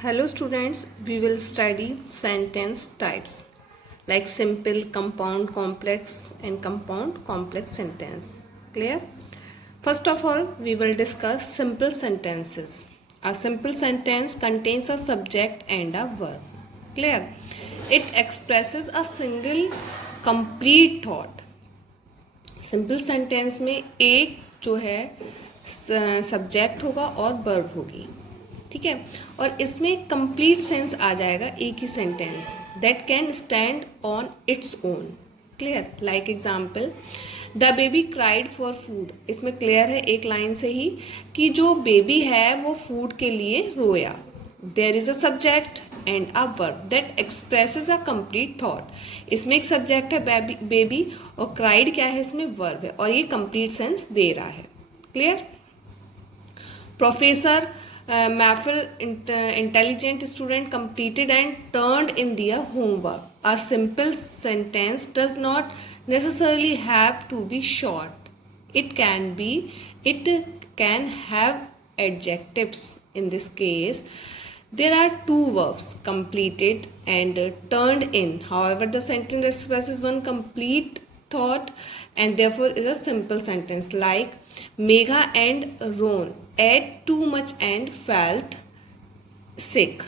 Hello students, we will study sentence types like simple, compound, complex and compound complex sentence. Clear? First of all, we will discuss simple sentences. A simple sentence contains a subject and a verb. Clear? It expresses a single complete thought. Simple sentence में एक जो है subject होगा और verb होगी, ठीक है। और इसमें कंप्लीट सेंस आ जाएगा एक ही sentence that can stand on its own. Clear? Like example, the baby cried for food. इसमें क्लियर है एक लाइन से ही कि जो बेबी है वो फूड के लिए रोया। There is a subject and a verb that expresses a complete thought. इसमें एक सब्जेक्ट है बेबी और क्राइड क्या है, इसमें वर्ब है और ये कंप्लीट सेंस दे रहा है। क्लियर? प्रोफेसर महफिल intelligent student completed and turned in their homework. A simple sentence does not necessarily have to be short. It can have adjectives. In this case, there are two verbs, completed and turned in. However, the sentence expresses one complete thought and therefore is a simple sentence like Megha and Ron ate too much and felt sick.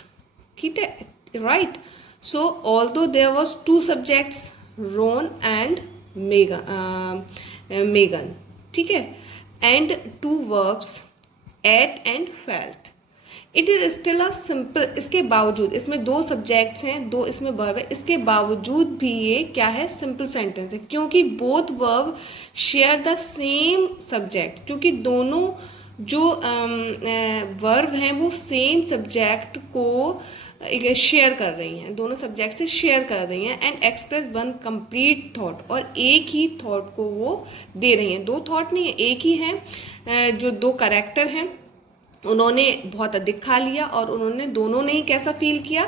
Right? So although there was two subjects, Ron and Megan, ठीक है, and two verbs, ate and felt. It is still a simple. इसके बावजूद इसमें दो subjects हैं, दो इसमें verb है, इसके बावजूद भी ये क्या है, सिंपल सेंटेंस है, क्योंकि both verb share the same subject. क्योंकि दोनों जो वर्ब हैं वो सेम सब्जेक्ट को शेयर कर रही हैं, दोनों सब्जेक्ट से शेयर कर रही हैं and express one complete thought, और एक ही थॉट को वो दे रही हैं। दो थॉट नहीं है, एक ही है। जो दो कैरेक्टर हैं उन्होंने बहुत अधिक खा लिया और उन्होंने दोनों ने ही कैसा फील किया,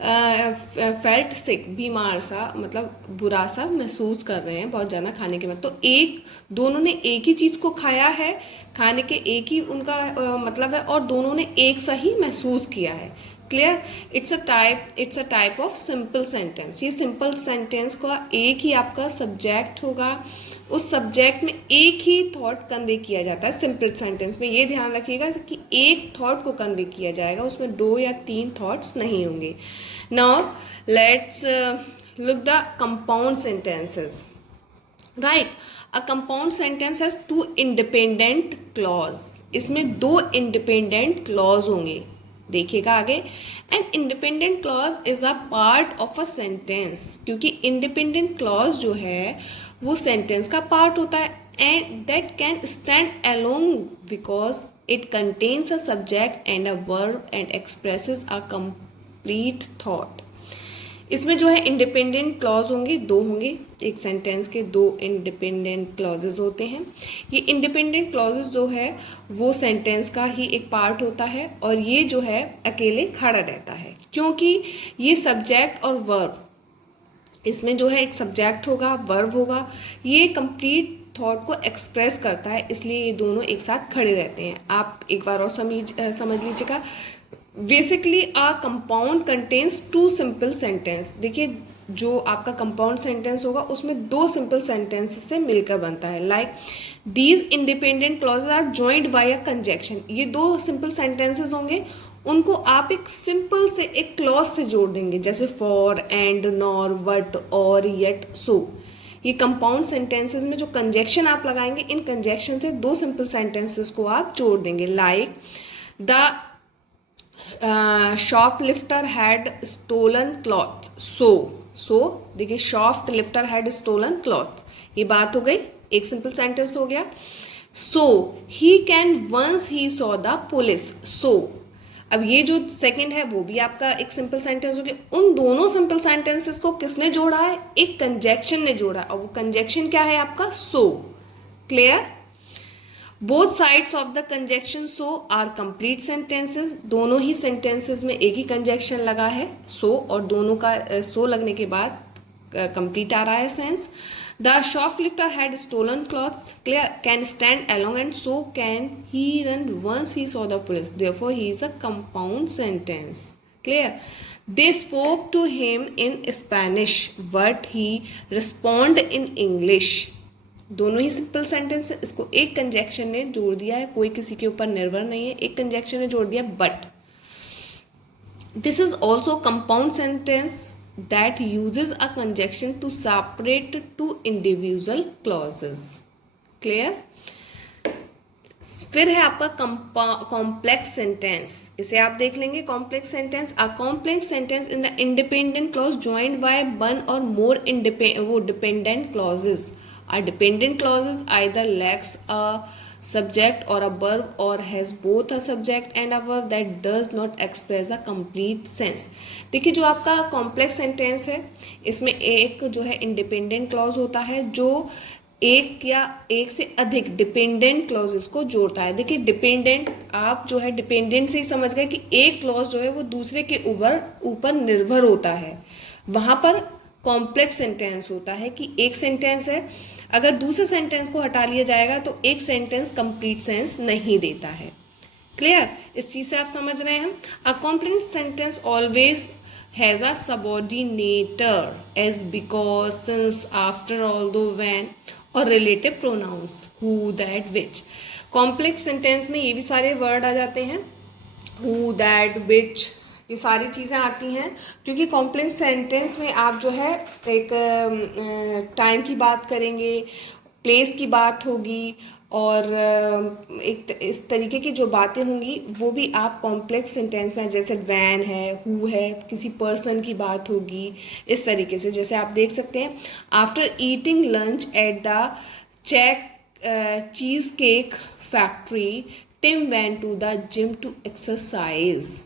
फेल्ट सिक, बीमार सा, मतलब बुरा सा महसूस कर रहे हैं बहुत ज़्यादा खाने के बाद। तो दोनों ने एक ही चीज़ को खाया है, खाने के एक ही उनका मतलब है, और दोनों ने एक सा ही महसूस किया है। Clear? It's a type of simple sentence. ये सिंपल सेंटेंस का एक ही आपका सब्जेक्ट होगा, उस सब्जेक्ट में एक ही थॉट कन्वे किया जाता है। सिंपल सेंटेंस में ये ध्यान रखिएगा कि एक थॉट को कन्वे किया जाएगा, उसमें दो या तीन थॉट्स नहीं होंगे। Now let's look the compound sentences. Right? A compound sentence has two independent clause. इसमें दो इंडिपेंडेंट क्लॉज होंगे, देखिएगा आगे। An independent clause is a part of a sentence, क्योंकि इंडिपेंडेंट क्लॉज जो है वो सेंटेंस का पार्ट होता है and that can stand alone because it contains a subject and a verb and expresses a complete thought. इसमें जो है इंडिपेंडेंट क्लॉज होंगे, दो होंगे। एक सेंटेंस के दो इंडिपेंडेंट क्लॉजेज होते हैं। ये इंडिपेंडेंट क्लॉजेज जो है वो सेंटेंस का ही एक पार्ट होता है और ये जो है अकेले खड़ा रहता है, क्योंकि ये सब्जेक्ट और वर्ब, इसमें जो है एक सब्जेक्ट होगा, वर्ब होगा, ये कंप्लीट थॉट को एक्सप्रेस करता है, इसलिए ये दोनों एक साथ खड़े रहते हैं। आप एक बार और समझ लीजिएगा। Basically uh compound contains two simple sentence. देखिए, जो आपका कंपाउंड सेंटेंस होगा उसमें दो सिंपल सेंटेंस से मिलकर बनता है। Like these independent clauses are joined by a conjunction. ये दो सिंपल सेंटेंसेस होंगे, उनको आप एक सिंपल से एक क्लॉज से जोड़ देंगे, जैसे फॉर, एंड, नॉर, वट, और, येट, सो। ये कंपाउंड सेंटेंसेस में जो कंजंक्शन आप लगाएंगे, इन कंजंक्शन से दो सिंपल सेंटेंसेस को आप जोड़ देंगे। Like the shoplifter had stolen cloth. So देखिए, शॉपलिफ्टर हैड स्टोलन क्लॉथ, ये बात हो गई, एक सिंपल सेंटेंस हो गया। So he can once he saw the police. So अब ये जो सेकंड है वो भी आपका एक सिंपल सेंटेंस हो गया। उन दोनों सिंपल सेंटेंसेस को किसने जोड़ा है? एक कंजंक्शन ने जोड़ा, और वो कंजंक्शन क्या है आपका? So. Clear? Both sides of the conjunction so are complete sentences. दोनों ही सेंटेंसेस में एक ही कंजंक्शन लगा है, सो, और दोनों का सो लगने के बाद कंप्लीट आ रहा है sense. The shoplifter had stolen clothes, clear, can stand along and so can he run once he saw the police, therefore he is a compound sentence. Clear. They spoke to him in Spanish but he respond in English. दोनों ही simple sentence है, इसको एक conjunction ने जोड़ दिया है, कोई किसी के ऊपर निर्भर नहीं है, एक कंजक्शन ने जोड़ दिया but. This is also compound sentence that uses a conjunction to separate two individual clauses. Clear. फिर है आपका कॉम्प्लेक्स सेंटेंस, इसे आप देख लेंगे। Complex sentence, a complex sentence in the independent clause joined by one or more dependent clauses. A dependent clauses either lacks a subject or a verb or has both a subject and a verb that does not express a complete sense। देखिए जो आपका complex sentence है, इसमें एक जो है independent clause होता है जो एक या एक से अधिक डिपेंडेंट क्लॉजेस को जोड़ता है। देखिए डिपेंडेंट, आप जो है डिपेंडेंट से ही समझ गए कि एक क्लॉज जो है वो दूसरे के ऊपर निर्भर होता है। वहां पर कॉम्प्लेक्स सेंटेंस होता है कि एक सेंटेंस है, अगर दूसरे सेंटेंस को हटा लिया जाएगा तो एक सेंटेंस कंप्लीट सेंस नहीं देता है। क्लियर, इस चीज से आप समझ रहे हैं। A complex sentence always has a subordinator as, because, since, after, although, when or relative pronouns who, that, which. Complex sentence में ये भी सारे वर्ड आ जाते हैं, हु, दैट, विच, ये सारी चीज़ें आती हैं, क्योंकि कॉम्प्लेक्स सेंटेंस में आप जो है एक टाइम की बात करेंगे, प्लेस की बात होगी और एक इस तरीके की जो बातें होंगी वो भी आप कॉम्प्लेक्स सेंटेंस में, जैसे वैन है, हु है, किसी पर्सन की बात होगी, इस तरीके से। जैसे आप देख सकते हैं, after eating lunch at the Cheesecake Factory Tim went to the gym to exercise.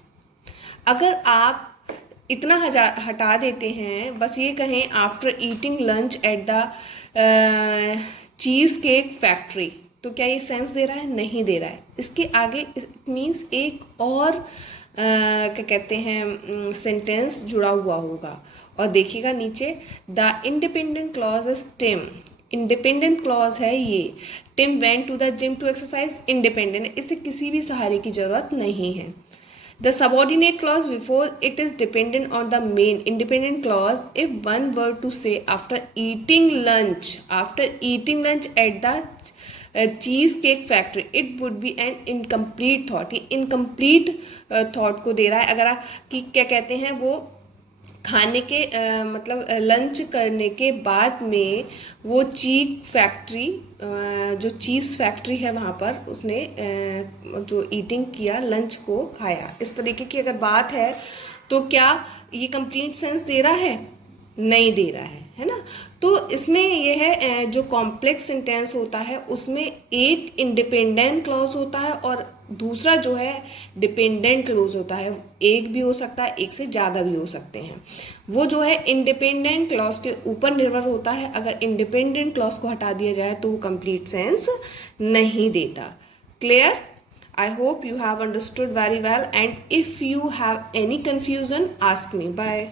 अगर आप इतना हटा देते हैं, बस ये कहें after eating lunch at the Cheesecake Factory, तो क्या ये सेंस दे रहा है? नहीं दे रहा है। इसके आगे इट मीन्स एक और क्या कहते हैं सेंटेंस जुड़ा हुआ होगा। और देखिएगा नीचे, the independent clause is Tim, independent clause है ये। Tim went to the gym to exercise, independent है, इसे किसी भी सहारे की जरूरत नहीं है। The subordinate clause before it is dependent on the main independent clause. If one were to say after eating lunch at the cheesecake factory, it would be an incomplete thought। ये incomplete thought को दे रहा है। अगर आप कि क्या कहते हैं वो खाने के मतलब लंच करने के बाद में वो चीक फैक्ट्री, जो चीज़ फैक्ट्री है वहाँ पर उसने जो ईटिंग किया, लंच को खाया, इस तरीके की अगर बात है तो क्या ये कंप्लीट सेंस दे रहा है? नहीं दे रहा है ना। तो इसमें ये है जो कॉम्प्लेक्स सेंटेंस होता है उसमें एक इंडिपेंडेंट क्लॉज होता है और दूसरा जो है डिपेंडेंट क्लॉज होता है। एक भी हो सकता है, एक से ज़्यादा भी हो सकते हैं। वो जो है इंडिपेंडेंट क्लॉज के ऊपर निर्भर होता है। अगर इंडिपेंडेंट क्लॉज को हटा दिया जाए तो वो कंप्लीट सेंस नहीं देता। Clear? I hope you have understood very well, and if you have any confusion, ask me. Bye.